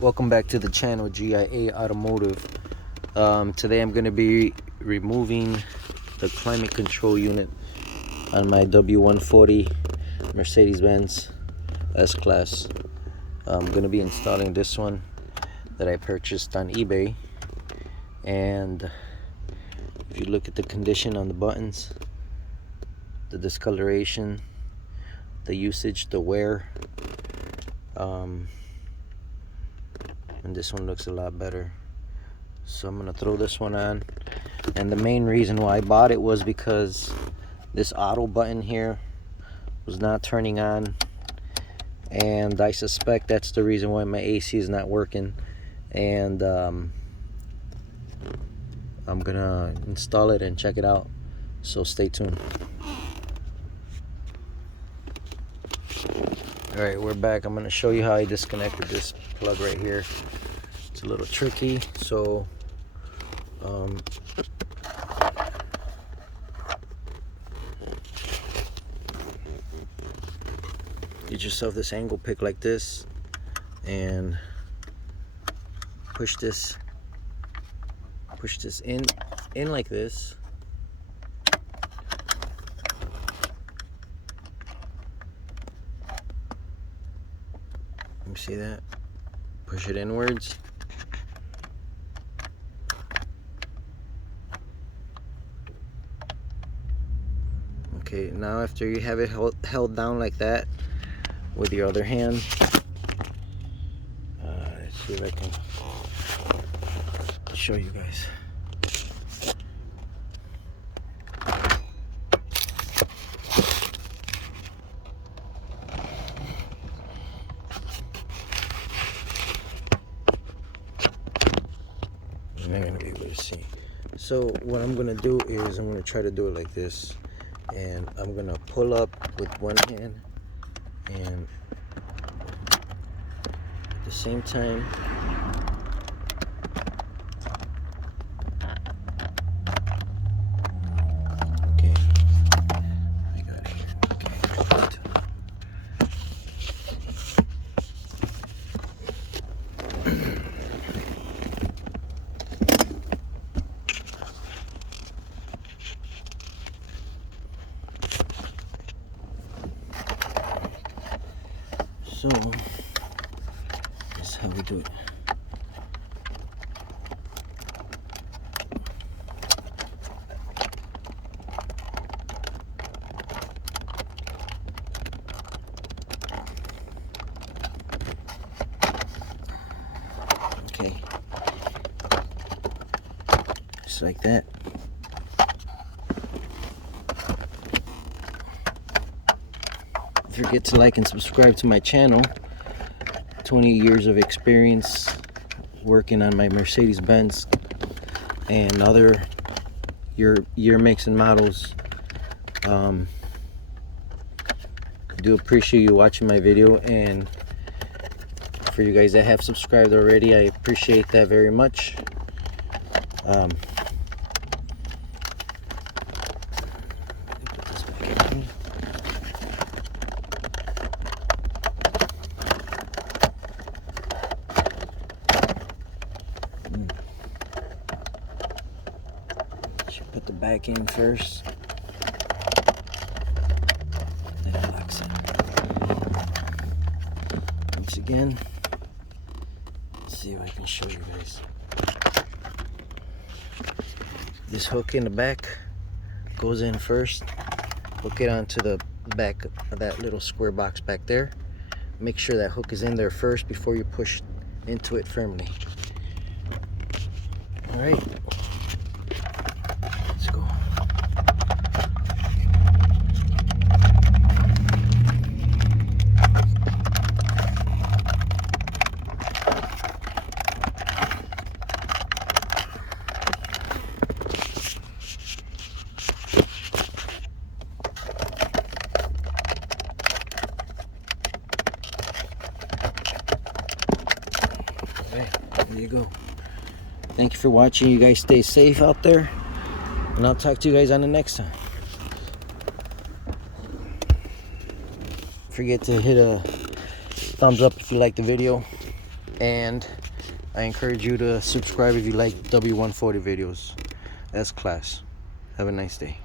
Welcome back to the channel, G.I.A Automotive. Today I'm going to be removing the climate control unit on my W140 Mercedes-Benz S-Class. I'm going to be installing this one that I purchased on eBay. And if you look at the condition on the buttons, the discoloration, the usage, the wear, and this one looks a lot better. So I'm gonna throw this one on, and the main reason why I bought it was because this auto button here was not turning on, and I suspect that's the reason why my AC is not working. And I'm gonna install it and check it out, so stay tuned. Alright, we're back. I'm going to show you how I disconnected this plug right here. It's a little tricky, so get yourself this angle pick like this and push this in like this. You see that? Push it inwards. Okay, now after you have it held down like that with your other hand, let's see if I can show you guys. You're not gonna be able to see. So what I'm gonna do is I'm gonna try to do it like this, and I'm gonna pull up with one hand, and at the same time okay, I got it here. Okay. So, this is how we do it. Okay. Just like that. Don't forget to like and subscribe to my channel. 20 years of experience working on my Mercedes-Benz and other year makes and models. I do appreciate you watching my video, and for you guys that have subscribed already, I appreciate that very much. Put the back in first, then it locks in. Once again, let's see if I can show you guys. This hook in the back goes in first. Hook it onto the back of that little square box back there. Make sure that hook is in there first before you push into it firmly. All right. There you go. Thank you for watching. You guys stay safe out there, and I'll talk to you guys on the next time. Forget to hit a thumbs up if you like the video. And I encourage you to subscribe if you like W140 videos. That's class. Have a nice day.